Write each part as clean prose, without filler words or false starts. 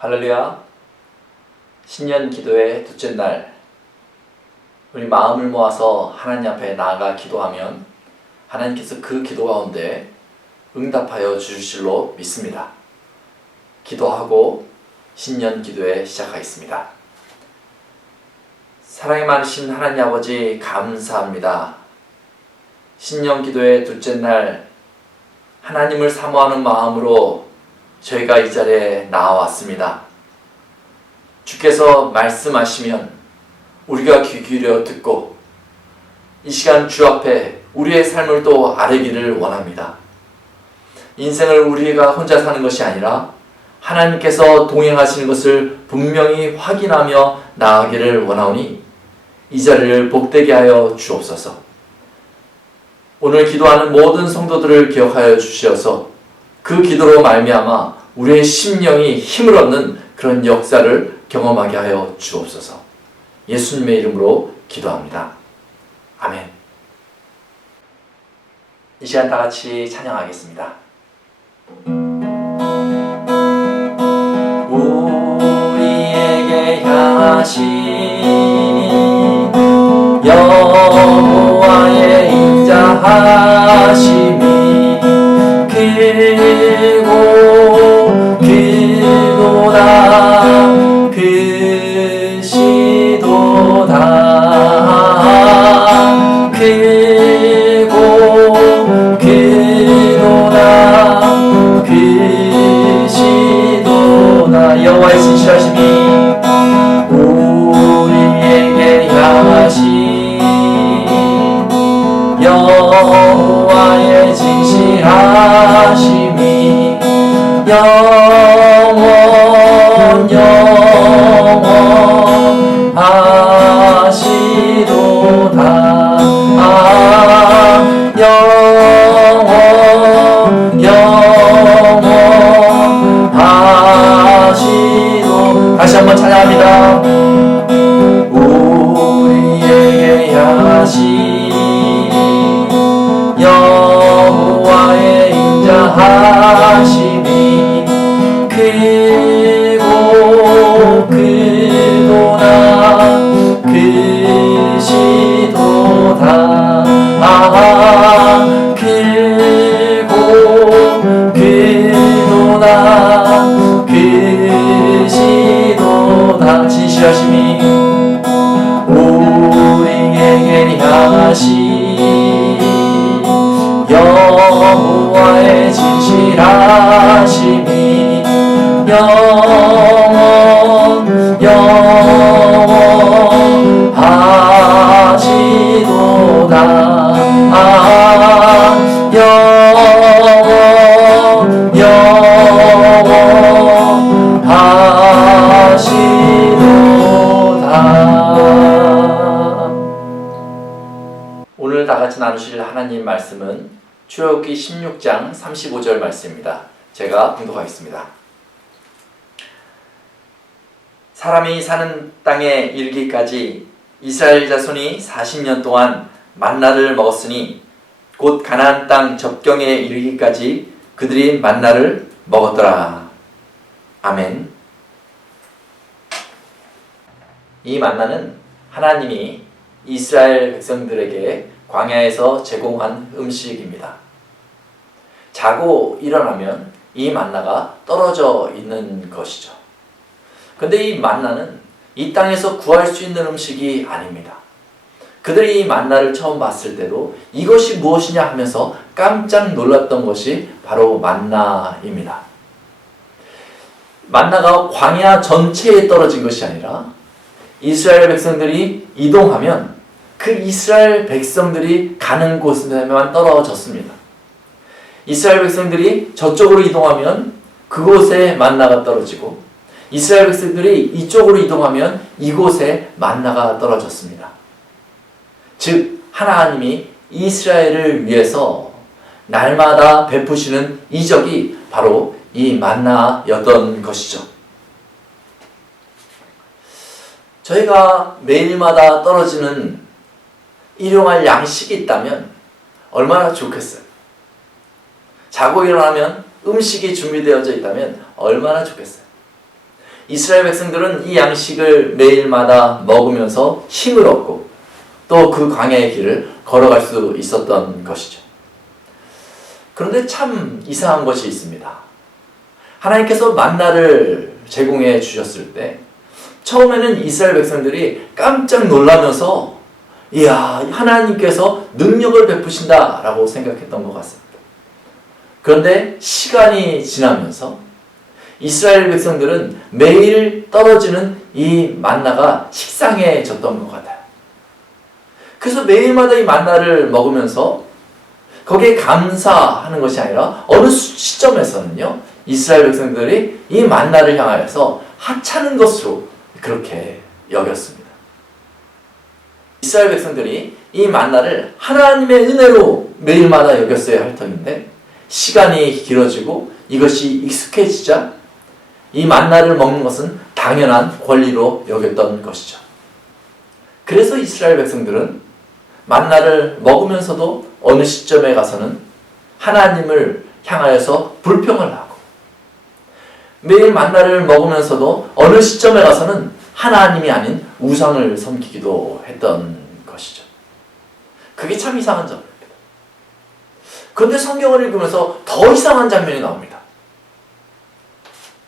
할렐루야. 신년 기도의 둘째 날, 우리 마음을 모아서 하나님 앞에 나아가 기도하면 하나님께서 그 기도 가운데 응답하여 주실 줄로 믿습니다. 기도하고 신년 기도에 시작하겠습니다. 사랑이 많으신 하나님 아버지, 감사합니다. 신년 기도의 둘째 날, 하나님을 사모하는 마음으로 저희가 이 자리에 나와왔습니다. 주께서 말씀하시면 우리가 귀 기울여 듣고 이 시간 주 앞에 우리의 삶을 또 아뢰기를 원합니다. 인생을 우리가 혼자 사는 것이 아니라 하나님께서 동행하시는 것을 분명히 확인하며 나아가기를 원하오니 이 자리를 복되게 하여 주옵소서. 오늘 기도하는 모든 성도들을 기억하여 주시어서 그 기도로 말미암아 우리의 심령이 힘을 얻는 그런 역사를 경험하게 하여 주옵소서. 예수님의 이름으로 기도합니다. 아멘. 이 시간 다 같이 찬양하겠습니다. 우리에게 향하신 여호와의 인자하심이 크고 크도다 크시도다 크고 크도다 크시도다 여호와의 진실하심이 우리에게 향하신 여호와의 진실하심이 영원 하시도다 영원 하시도 다시 한번 찬양합니다. 우리에게 향하신 여호와의 인자하심이 크고 크도다 크시도다 크고 크도다 크시도다 진실하심이 우리에게 향하신 여호와의 진실하심이 영원 하시도다 영원 하시도다. 오늘 다같이 나누실 하나님 말씀은 출애굽기 16장 35절 말씀입니다. 제가 봉독하겠습니다. 사람이 사는 땅에 이르기까지 이스라엘 자손이 40년 동안 만나를 먹었으니 곧 가나안 땅 접경에 이르기까지 그들이 만나를 먹었더라. 아멘. 이 만나는 하나님이 이스라엘 백성들에게 광야에서 제공한 음식입니다. 자고 일어나면 이 만나가 떨어져 있는 것이죠. 근데 이 만나는 이 땅에서 구할 수 있는 음식이 아닙니다. 그들이 이 만나를 처음 봤을 때도 이것이 무엇이냐 하면서 깜짝 놀랐던 것이 바로 만나입니다. 만나가 광야 전체에 떨어진 것이 아니라 이스라엘 백성들이 이동하면 그 이스라엘 백성들이 가는 곳에만 떨어졌습니다. 이스라엘 백성들이 저쪽으로 이동하면 그곳에 만나가 떨어지고 이스라엘 백성들이 이쪽으로 이동하면 이곳에 만나가 떨어졌습니다. 즉 하나님이 이스라엘을 위해서 날마다 베푸시는 이적이 바로 이 만나였던 것이죠. 저희가 매일마다 떨어지는 일용할 양식이 있다면 얼마나 좋겠어요. 자고 일어나면 음식이 준비되어져 있다면 얼마나 좋겠어요. 이스라엘 백성들은 이 양식을 매일마다 먹으면서 힘을 얻고 또 그 광야의 길을 걸어갈 수 있었던 것이죠. 그런데 참 이상한 것이 있습니다. 하나님께서 만나를 제공해 주셨을 때 처음에는 이스라엘 백성들이 깜짝 놀라면서 이야, 하나님께서 능력을 베푸신다 라고 생각했던 것 같습니다. 그런데 시간이 지나면서 이스라엘 백성들은 매일 떨어지는 이 만나가 식상해졌던 것 같아요. 그래서 매일마다 이 만나를 먹으면서 거기에 감사하는 것이 아니라 어느 시점에서는요, 이스라엘 백성들이 이 만나를 향하여서 하찮은 것으로 그렇게 여겼습니다. 이스라엘 백성들이 이 만나를 하나님의 은혜로 매일마다 여겼어야 할 터인데 시간이 길어지고 이것이 익숙해지자 이 만나를 먹는 것은 당연한 권리로 여겼던 것이죠. 그래서 이스라엘 백성들은 만나를 먹으면서도 어느 시점에 가서는 하나님을 향하여서 불평을 하고 매일 만나를 먹으면서도 어느 시점에 가서는 하나님이 아닌 우상을 섬기기도 했던 것이죠. 그게 참 이상한 점입니다. 그런데 성경을 읽으면서 더 이상한 장면이 나옵니다.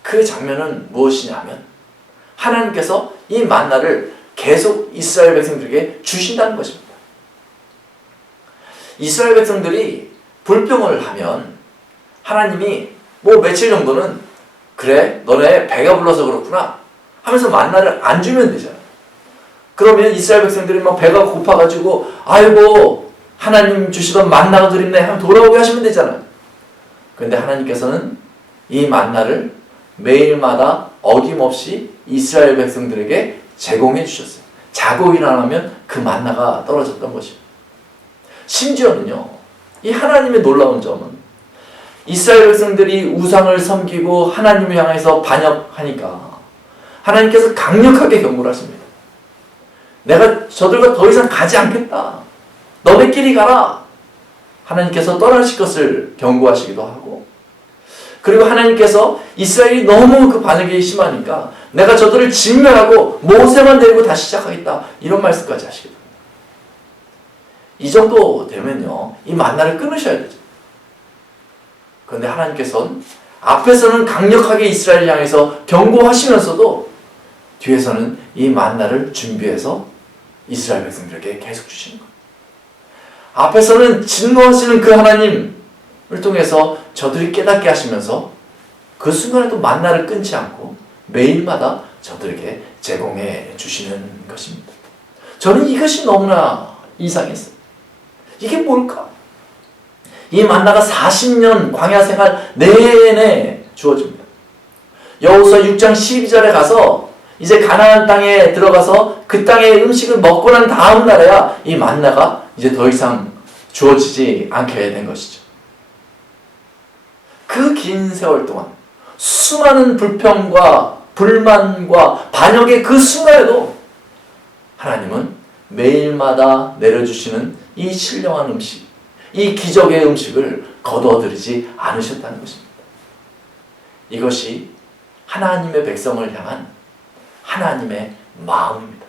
그 장면은 무엇이냐면 하나님께서 이 만나를 계속 이스라엘 백성들에게 주신다는 것입니다. 이스라엘 백성들이 불평을 하면 하나님이 뭐 며칠 정도는 그래, 너네 배가 불러서 그렇구나 하면서 만나를 안 주면 되잖아요. 그러면 이스라엘 백성들이 막 배가 고파가지고 아이고 하나님 주시던 만나가 그립네 하면 돌아오게 하시면 되잖아요. 그런데 하나님께서는 이 만나를 매일마다 어김없이 이스라엘 백성들에게 제공해 주셨어요. 자고 일어나면 그 만나가 떨어졌던 것입니다. 심지어는요, 이 하나님의 놀라운 점은 이스라엘 백성들이 우상을 섬기고 하나님을 향해서 반역하니까 하나님께서 강력하게 경고를 하십니다. 내가 저들과 더 이상 가지 않겠다. 너네끼리 가라. 하나님께서 떠나실 것을 경고하시기도 하고, 그리고 하나님께서 이스라엘이 너무 그 반역이 심하니까 내가 저들을 진멸하고 모세만 데리고 다시 시작하겠다. 이런 말씀까지 하시기도 합니다. 이 정도 되면요, 이 만나를 끊으셔야 되죠. 그런데 하나님께서는 앞에서는 강력하게 이스라엘을 향해서 경고하시면서도 뒤에서는 이 만나를 준비해서 이스라엘 백성들에게 계속 주시는 거예요. 앞에서는 진노하시는 그 하나님을 통해서 저들이 깨닫게 하시면서 그 순간에도 만나를 끊지 않고 매일마다 저들에게 제공해 주시는 것입니다. 저는 이것이 너무나 이상했어요. 이게 뭘까? 이 만나가 40년 광야 생활 내내 주어집니다. 여호수아 6장 12절에 가서 이제 가나안 땅에 들어가서 그 땅의 음식을 먹고 난 다음 날에야 이 만나가 이제 더 이상 주어지지 않게 된 것이죠. 그 긴 세월 동안 수많은 불평과 불만과 반역의 그 순간에도 하나님은 매일마다 내려주시는 이 신령한 음식, 이 기적의 음식을 거둬들이지 않으셨다는 것입니다. 이것이 하나님의 백성을 향한 하나님의 마음입니다.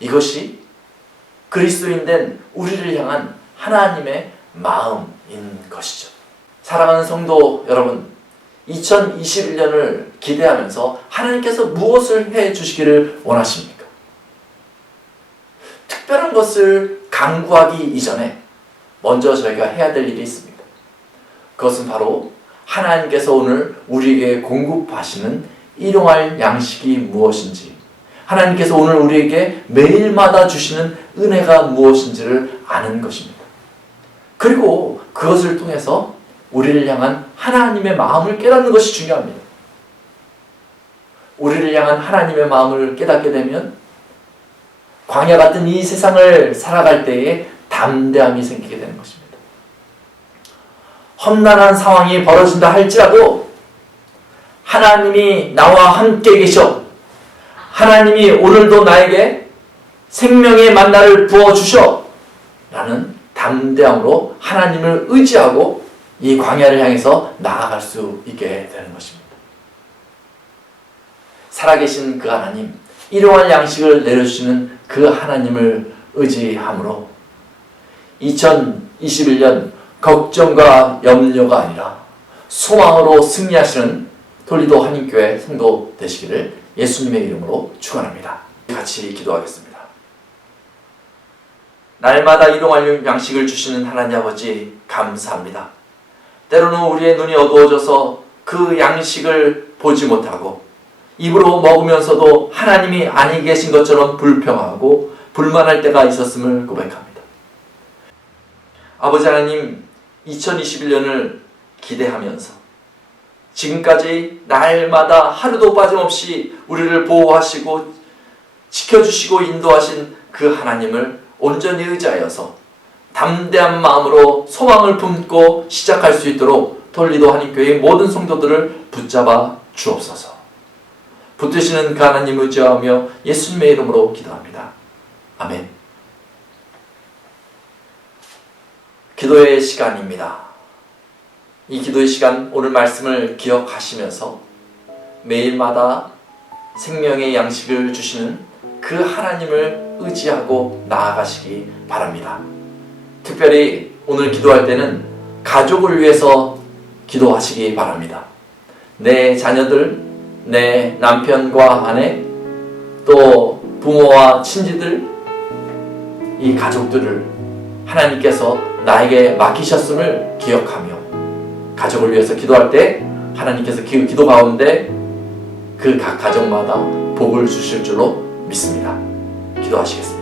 이것이 그리스도인 된 우리를 향한 하나님의 마음인 것이죠. 사랑하는 성도 여러분, 2021년을 기대하면서 하나님께서 무엇을 해 주시기를 원하십니까? 특별한 것을 강구하기 이전에 먼저 저희가 해야 될 일이 있습니다. 그것은 바로 하나님께서 오늘 우리에게 공급하시는 일용할 양식이 무엇인지, 하나님께서 오늘 우리에게 매일마다 주시는 은혜가 무엇인지를 아는 것입니다. 그리고 그것을 통해서 우리를 향한 하나님의 마음을 깨닫는 것이 중요합니다. 우리를 향한 하나님의 마음을 깨닫게 되면 광야 같은 이 세상을 살아갈 때에 담대함이 생기게 되는 것입니다. 험난한 상황이 벌어진다 할지라도 하나님이 나와 함께 계셔, 하나님이 오늘도 나에게 생명의 만나를 부어주셔 라는 담대함으로 하나님을 의지하고 이 광야를 향해서 나아갈 수 있게 되는 것입니다. 살아계신 그 하나님, 일용할 양식을 내려주시는 그 하나님을 의지함으로 2021년 걱정과 염려가 아니라 소망으로 승리하시는 톨리도 한인교회 성도 되시기를 예수님의 이름으로 축원합니다. 같이 기도하겠습니다. 날마다 일용할 양식을 주시는 하나님 아버지 감사합니다. 때로는 우리의 눈이 어두워져서 그 양식을 보지 못하고 입으로 먹으면서도 하나님이 아니 계신 것처럼 불평하고 불만할 때가 있었음을 고백합니다. 아버지 하나님, 2021년을 기대하면서 지금까지 날마다 하루도 빠짐없이 우리를 보호하시고 지켜주시고 인도하신 그 하나님을 온전히 의지하여서 담대한 마음으로 소망을 품고 시작할 수 있도록 톨리도 한인교회의 모든 성도들을 붙잡아 주옵소서. 붙드시는 그 하나님 의지하며 예수님의 이름으로 기도합니다. 아멘. 기도의 시간입니다. 이 기도의 시간, 오늘 말씀을 기억하시면서 매일마다 생명의 양식을 주시는 그 하나님을 의지하고 나아가시기 바랍니다. 특별히 오늘 기도할 때는 가족을 위해서 기도하시기 바랍니다. 내 자녀들, 내 남편과 아내, 또 부모와 친지들, 이 가족들을 하나님께서 나에게 맡기셨음을 기억하며 가족을 위해서 기도할 때 하나님께서 그 기도 가운데 그 각 가정마다 복을 주실 줄로 믿습니다. 기도하시겠습니다.